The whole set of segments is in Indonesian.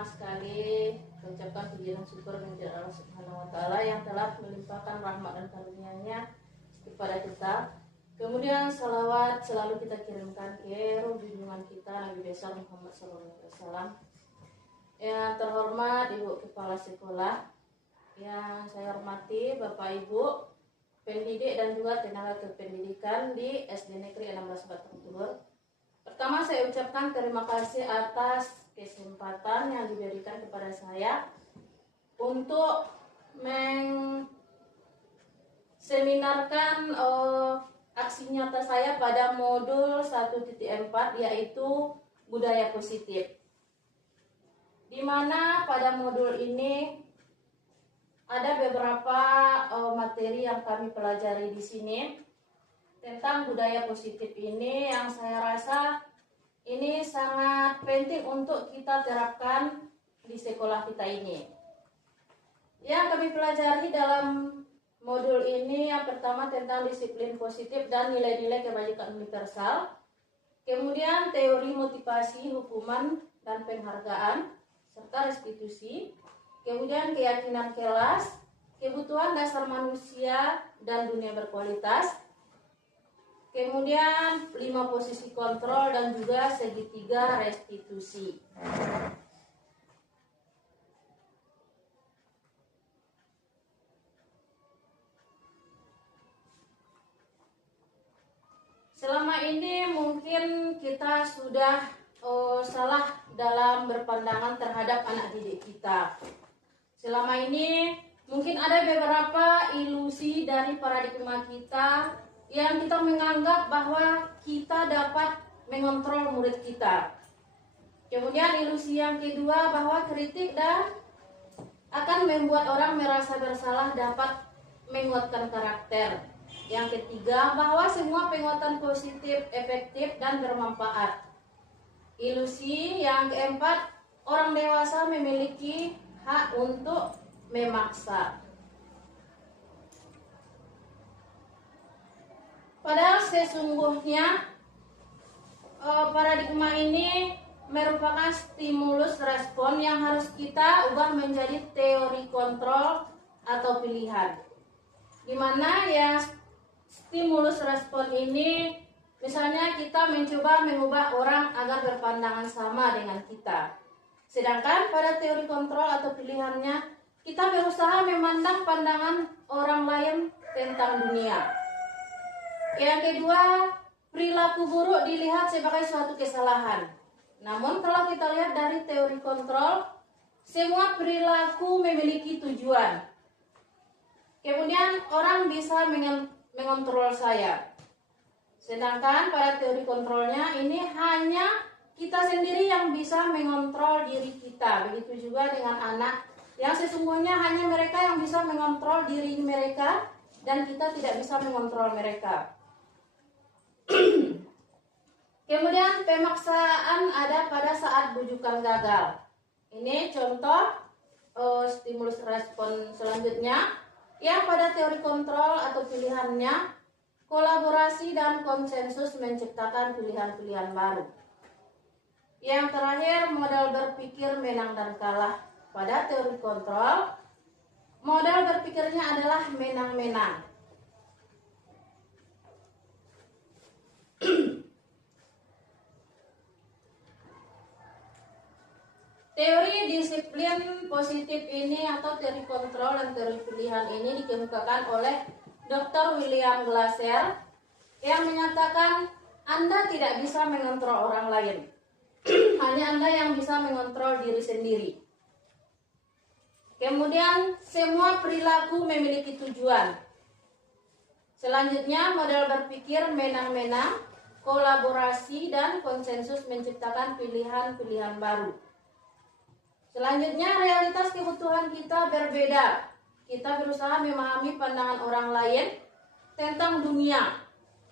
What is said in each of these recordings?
pertama sekali mengucapkan puji dan syukur kepada Allah Subhanahu wa taala yang telah melimpahkan rahmat dan karunia-Nya kepada kita. Kemudian salawat selalu kita kirimkan ke ruh junjungan kita Nabi besar Muhammad SAW. Yang terhormat Ibu Kepala Sekolah, yang saya hormati Bapak Ibu pendidik dan juga tenaga kependidikan di SD Negeri 16 Batang Toru. Pertama saya ucapkan terima kasih atas kesempatan yang diberikan kepada saya untuk menseminarkan aksi nyata saya pada modul 1.4 yaitu budaya positif. Di mana pada modul ini ada beberapa materi yang kami pelajari di sini tentang budaya positif ini yang saya rasa ini sangat penting untuk kita terapkan di sekolah kita ini. Yang kami pelajari dalam modul ini yang pertama tentang disiplin positif dan nilai-nilai kebajikan universal. Kemudian teori motivasi, hukuman dan penghargaan serta restitusi. Kemudian keyakinan kelas, kebutuhan dasar manusia dan dunia berkualitas. Kemudian 5 posisi kontrol dan juga segitiga restitusi. Selama ini mungkin kita sudah salah dalam berpandangan terhadap anak didik kita. Selama ini mungkin ada beberapa ilusi dari paradigma kita yang kita menganggap bahwa kita dapat mengontrol murid kita. Kemudian ilusi yang kedua bahwa kritik dan akan membuat orang merasa bersalah dapat menguatkan karakter. Yang ketiga bahwa semua penguatan positif, efektif dan bermanfaat. Ilusi yang keempat, orang dewasa memiliki hak untuk memaksa. Padahal sesungguhnya paradigma ini merupakan stimulus respon yang harus kita ubah menjadi teori kontrol atau pilihan. Di mana ya stimulus respon ini misalnya kita mencoba mengubah orang agar berpandangan sama dengan kita. Sedangkan pada teori kontrol atau pilihannya, kita berusaha memandang pandangan orang lain tentang dunia. Yang kedua, perilaku buruk dilihat sebagai suatu kesalahan. Namun kalau kita lihat dari teori kontrol, semua perilaku memiliki tujuan. Kemudian orang bisa mengontrol saya. Sedangkan pada teori kontrolnya ini hanya kita sendiri yang bisa mengontrol diri kita. Begitu juga dengan anak yang sesungguhnya hanya mereka yang bisa mengontrol diri mereka dan kita tidak bisa mengontrol mereka. Kemudian pemaksaan ada pada saat bujukan gagal. Ini contoh stimulus respon selanjutnya yang pada teori kontrol atau pilihannya kolaborasi dan konsensus menciptakan pilihan-pilihan baru. Yang terakhir, modal berpikir menang dan kalah. Pada teori kontrol, modal berpikirnya adalah menang-menang. Teori disiplin positif ini atau teori kontrol dan teori pilihan ini dikemukakan oleh Dr. William Glasser yang menyatakan Anda tidak bisa mengontrol orang lain. Hanya Anda yang bisa mengontrol diri sendiri. Kemudian semua perilaku memiliki tujuan. Selanjutnya model berpikir menang-menang, kolaborasi dan konsensus menciptakan pilihan-pilihan baru. Selanjutnya realitas kebutuhan kita berbeda. Kita berusaha memahami pandangan orang lain tentang dunia.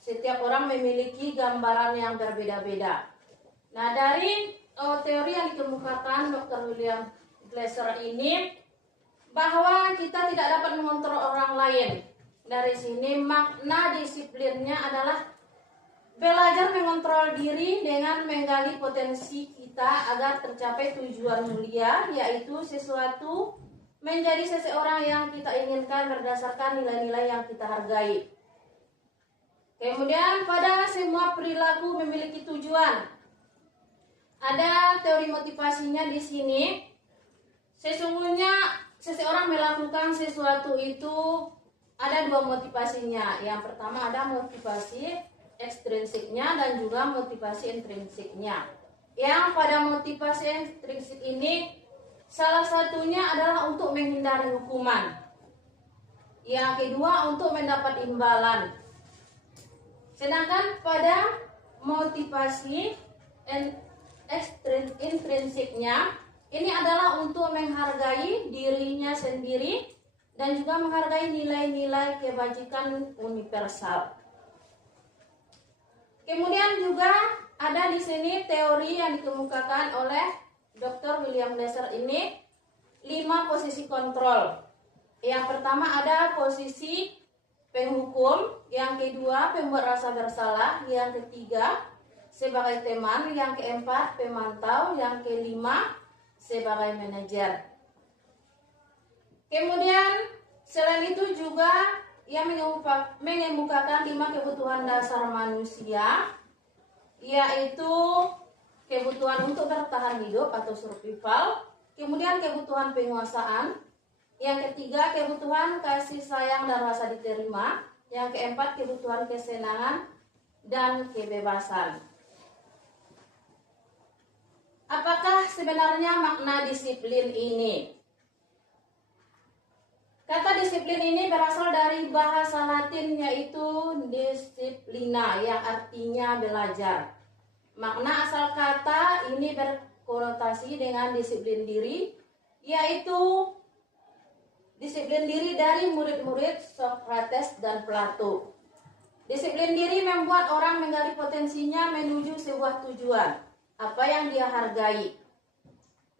Setiap orang memiliki gambaran yang berbeda-beda. Nah, dari teori yang dikemukakan Dr. William Glasser ini, bahwa kita tidak dapat mengontrol orang lain. Dari sini makna disiplinnya adalah belajar mengontrol diri dengan menggali potensi kita agar tercapai tujuan mulia, yaitu sesuatu menjadi seseorang yang kita inginkan berdasarkan nilai-nilai yang kita hargai. Kemudian pada semua perilaku memiliki tujuan. Ada teori motivasinya di sini. Sesungguhnya seseorang melakukan sesuatu itu ada dua motivasinya. Yang pertama ada motivasi ekstrinsiknya dan juga motivasi intrinsiknya. Yang pada motivasi ekstrinsik ini salah satunya adalah untuk menghindari hukuman. Yang kedua untuk mendapat imbalan. Sedangkan pada motivasi intrinsiknya ini adalah untuk menghargai dirinya sendiri dan juga menghargai nilai-nilai kebajikan universal. Kemudian juga ada di sini teori yang dikemukakan oleh Dr. William Glasser ini 5 posisi kontrol. Yang pertama ada posisi penghukum, yang kedua pembuat rasa bersalah, yang ketiga sebagai teman, yang keempat pemantau, yang kelima sebagai manajer. Kemudian selain itu juga ia mengemukakan 5 kebutuhan dasar manusia, yaitu kebutuhan untuk bertahan hidup atau survival, kemudian kebutuhan penguasaan, yang ketiga kebutuhan kasih sayang dan rasa diterima, yang keempat kebutuhan kesenangan dan kebebasan. Apakah sebenarnya makna disiplin ini? Kata disiplin ini berasal dari bahasa Latin yaitu disciplina yang artinya belajar. Makna asal kata ini berkonotasi dengan disiplin diri, yaitu disiplin diri dari murid-murid Socrates dan Plato. Disiplin diri membuat orang menggali potensinya menuju sebuah tujuan, apa yang dia hargai.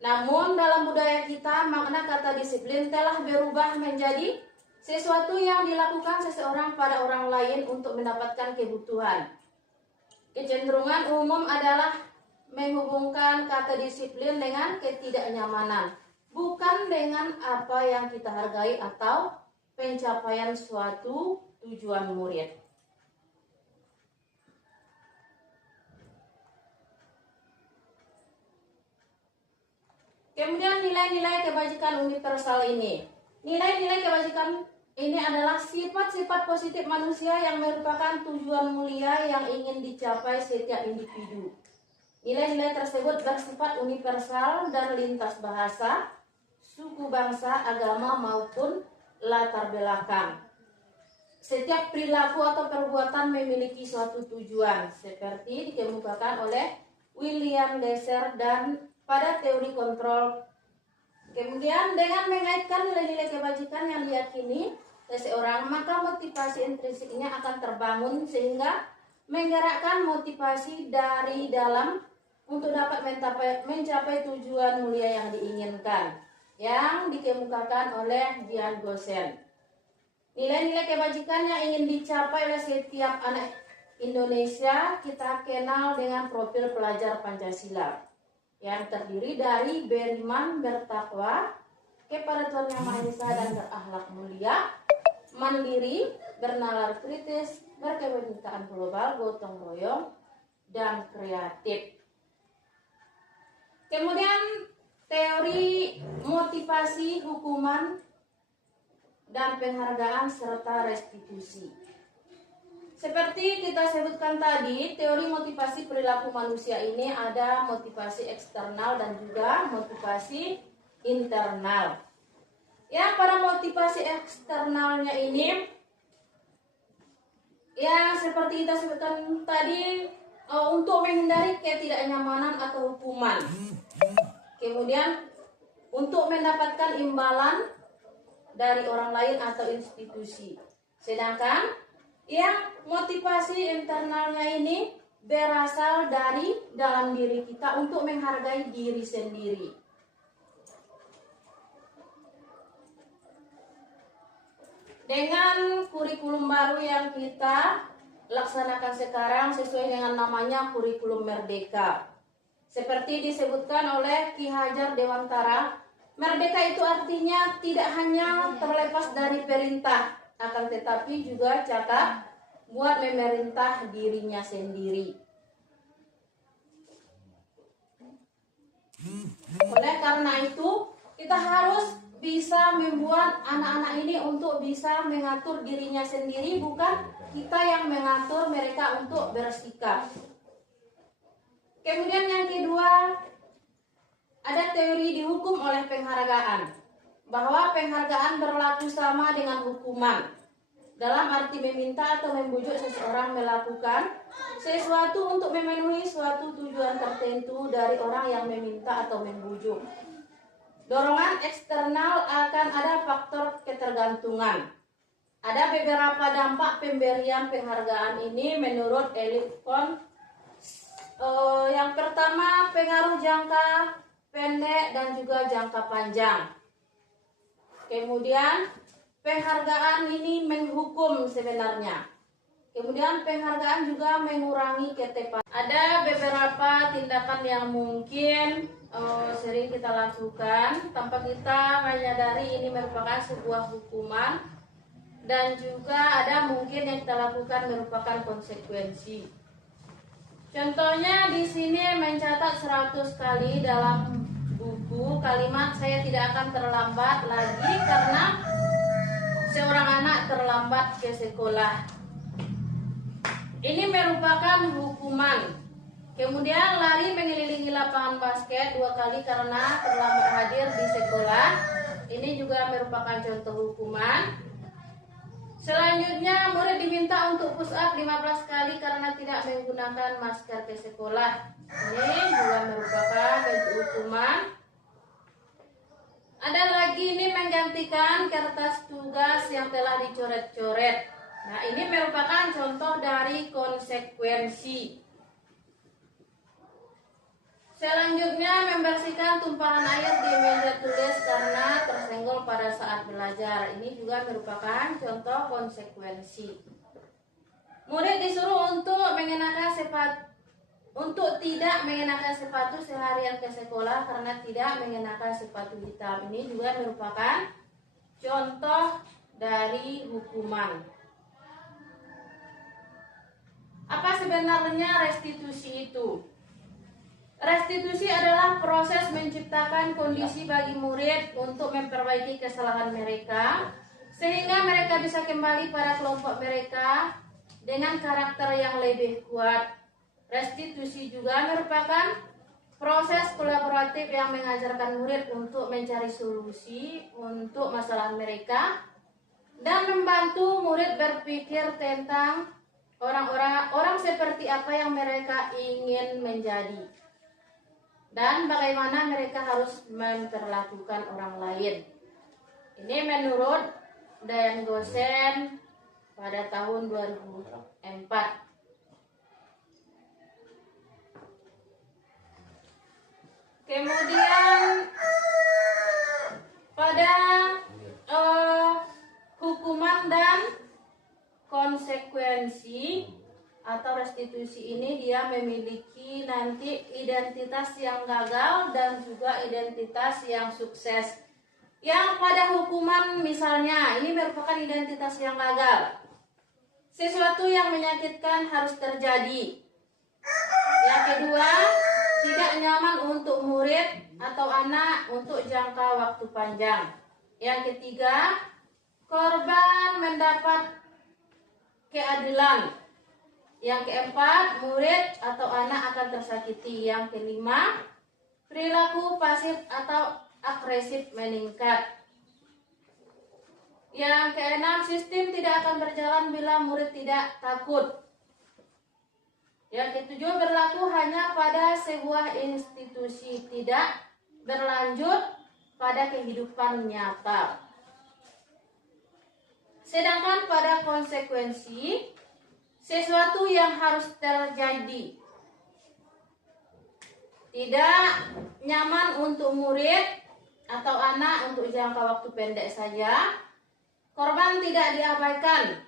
Namun dalam budaya kita, makna kata disiplin telah berubah menjadi sesuatu yang dilakukan seseorang pada orang lain untuk mendapatkan kebutuhan. Kecenderungan umum adalah menghubungkan kata disiplin dengan ketidaknyamanan, bukan dengan apa yang kita hargai atau pencapaian suatu tujuan murid. Kemudian nilai-nilai kebajikan universal ini. Nilai-nilai kebajikan ini adalah sifat-sifat positif manusia yang merupakan tujuan mulia yang ingin dicapai setiap individu. Nilai-nilai tersebut bersifat universal dan lintas bahasa, suku bangsa, agama maupun latar belakang. Setiap perilaku atau perbuatan memiliki suatu tujuan, seperti dikemukakan oleh William Glasser dan pada teori kontrol. Kemudian dengan mengaitkan nilai-nilai kebajikan yang diyakini seseorang, maka motivasi intrinsiknya akan terbangun sehingga menggerakkan motivasi dari dalam untuk dapat mencapai tujuan mulia yang diinginkan, yang dikemukakan oleh Dian Gosen. Nilai-nilai kebajikan yang ingin dicapai oleh setiap anak Indonesia kita kenal dengan profil pelajar Pancasila, yang terdiri dari beriman, bertakwa kepada Tuhan Yang Maha Esa dan berakhlak mulia, mandiri, bernalar kritis, berkebinekaan global, gotong royong, dan kreatif. Kemudian teori motivasi, hukuman, dan penghargaan serta restitusi. Seperti kita sebutkan tadi, teori motivasi perilaku manusia ini ada motivasi eksternal dan juga motivasi internal. Ya, pada motivasi eksternalnya ini, ya seperti kita sebutkan tadi, untuk menghindari ketidaknyamanan atau hukuman. Kemudian untuk mendapatkan imbalan dari orang lain atau institusi. Sedangkan yang motivasi internalnya ini berasal dari dalam diri kita untuk menghargai diri sendiri. Dengan kurikulum baru yang kita laksanakan sekarang sesuai dengan namanya kurikulum merdeka. Seperti disebutkan oleh Ki Hajar Dewantara, merdeka itu artinya tidak hanya terlepas dari perintah, akan tetapi juga cakap buat memerintah dirinya sendiri. Oleh karena itu, kita harus bisa membuat anak-anak ini untuk bisa mengatur dirinya sendiri, bukan kita yang mengatur mereka untuk bersikap. Kemudian yang kedua, ada teori dihukum oleh penghargaan, bahwa penghargaan berlaku sama dengan hukuman, dalam arti meminta atau membujuk seseorang melakukan sesuatu untuk memenuhi suatu tujuan tertentu dari orang yang meminta atau membujuk. Dorongan eksternal akan ada faktor ketergantungan. Ada beberapa dampak pemberian penghargaan ini menurut Elifon. Yang pertama, pengaruh jangka pendek dan juga jangka panjang. Kemudian penghargaan ini menghukum sebenarnya. Kemudian penghargaan juga mengurangi ketepatan. Ada beberapa tindakan yang mungkin sering kita lakukan tanpa kita menyadari ini merupakan sebuah hukuman, dan juga ada mungkin yang kita lakukan merupakan konsekuensi. Contohnya di sini mencatat 100 kali dalam buku kalimat "saya tidak akan terlambat lagi" karena seorang anak terlambat ke sekolah. Ini merupakan hukuman. Kemudian lari mengelilingi lapangan basket 2 kali karena terlambat hadir di sekolah. Ini juga merupakan contoh hukuman. Selanjutnya, murid diminta untuk push up 15 kali karena tidak menggunakan masker ke sekolah. Ini juga merupakan bentuk hukuman. Ada lagi, ini menggantikan kertas tugas yang telah dicoret-coret. Nah, ini merupakan contoh dari konsekuensi. Selanjutnya, membersihkan tumpahan air di meja tulis karena tersenggol pada saat belajar. Ini juga merupakan contoh konsekuensi. Murid disuruh untuk tidak mengenakan sepatu seharian ke sekolah karena tidak mengenakan sepatu hitam. Ini juga merupakan contoh dari hukuman. Apa sebenarnya restitusi itu? Restitusi adalah proses menciptakan kondisi bagi murid untuk memperbaiki kesalahan mereka, sehingga mereka bisa kembali pada kelompok mereka dengan karakter yang lebih kuat. Restitusi juga merupakan proses kolaboratif yang mengajarkan murid untuk mencari solusi untuk masalah mereka dan membantu murid berpikir tentang orang seperti apa yang mereka ingin menjadi dan bagaimana mereka harus memperlakukan orang lain. Ini menurut Dayan Gosen pada tahun 2004. Kemudian pada hukuman dan konsekuensi atau restitusi ini dia memiliki nanti identitas yang gagal dan juga identitas yang sukses. Yang pada hukuman misalnya ini merupakan identitas yang gagal. Sesuatu yang menyakitkan harus terjadi. Yang kedua, tidak nyaman untuk murid atau anak untuk jangka waktu panjang. Yang ketiga, korban mendapat keadilan. Yang keempat, murid atau anak akan tersakiti. Yang kelima, perilaku pasif atau agresif meningkat. Yang keenam, sistem tidak akan berjalan bila murid tidak takut. Yang ketujuh, berlaku hanya pada sebuah institusi, tidak berlanjut pada kehidupan nyata. Sedangkan pada konsekuensi, sesuatu yang harus terjadi. Tidak nyaman untuk murid atau anak untuk jangka waktu pendek saja. Korban tidak diabaikan.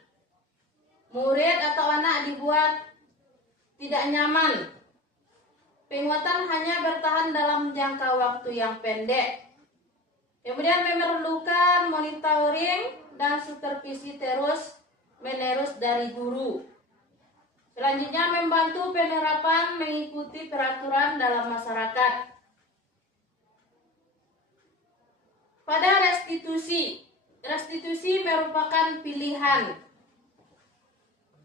murid atau anak dibuat tidak nyaman. Penguatan hanya bertahan dalam jangka waktu yang pendek. Kemudian memerlukan monitoring dan supervisi terus menerus dari guru. Selanjutnya membantu penerapan mengikuti peraturan dalam masyarakat. Pada restitusi merupakan pilihan.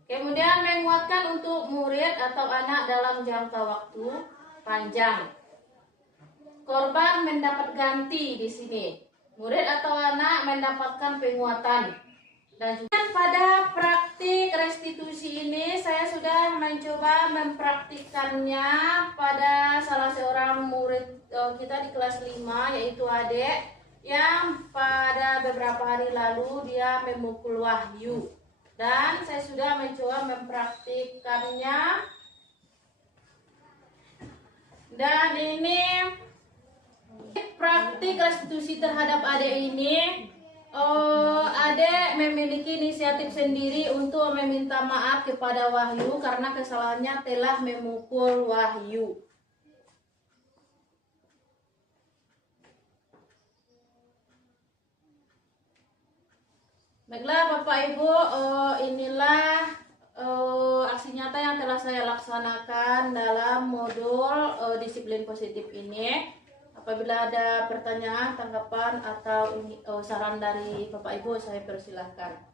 Kemudian menguatkan untuk murid atau anak dalam jangka waktu panjang. Korban mendapat ganti di sini. Murid atau anak mendapatkan penguatan. Dan juga pada praktik restitusi ini saya sudah mencoba mempraktikkannya pada salah seorang murid kita di kelas 5, yaitu adik yang pada beberapa hari lalu dia memukul Wahyu. Dan saya sudah mencoba mempraktikkannya. Dan ini praktik restitusi terhadap adik ini. Adik memiliki inisiatif sendiri untuk meminta maaf kepada Wahyu karena kesalahannya telah memukul Wahyu. Baiklah Bapak Ibu, inilah aksi nyata yang telah saya laksanakan dalam modul disiplin positif ini. Apabila ada pertanyaan, tanggapan atau saran dari Bapak Ibu, saya persilahkan.